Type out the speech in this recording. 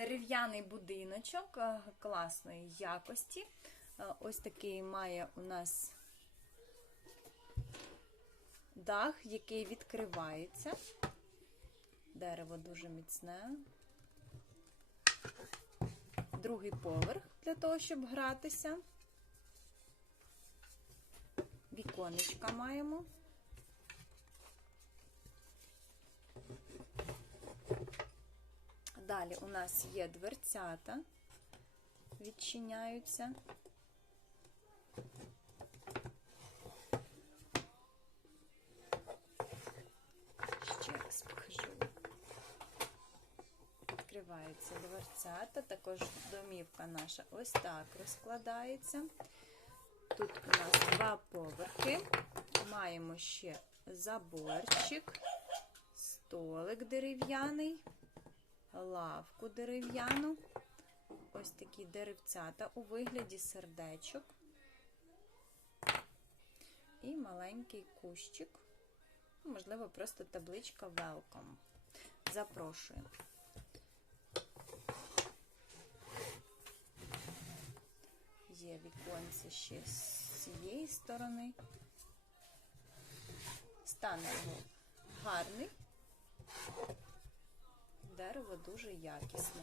Дерев'яний будиночок е, класної якості. Е, Ось такий має у нас дах, який відкривається. Дерево дуже міцне. Другий поверх для того, щоб гратися. Віконечка маємо. Далі у нас є дверцята, відчиняються. Ще раз покажу. Відкриваються дверцята, також домівка наша ось так розкладається. Тут у нас два поверхи. Маємо ще заборчик, столик дерев'яний, лавку дерев'яну. Ось такі деревцята у вигляді сердечок. І маленький кущик. Можливо, просто табличка Welcome. Запрошую. Є віконце ще з цієї сторони. Стан його гарний. Дерево дуже якісне.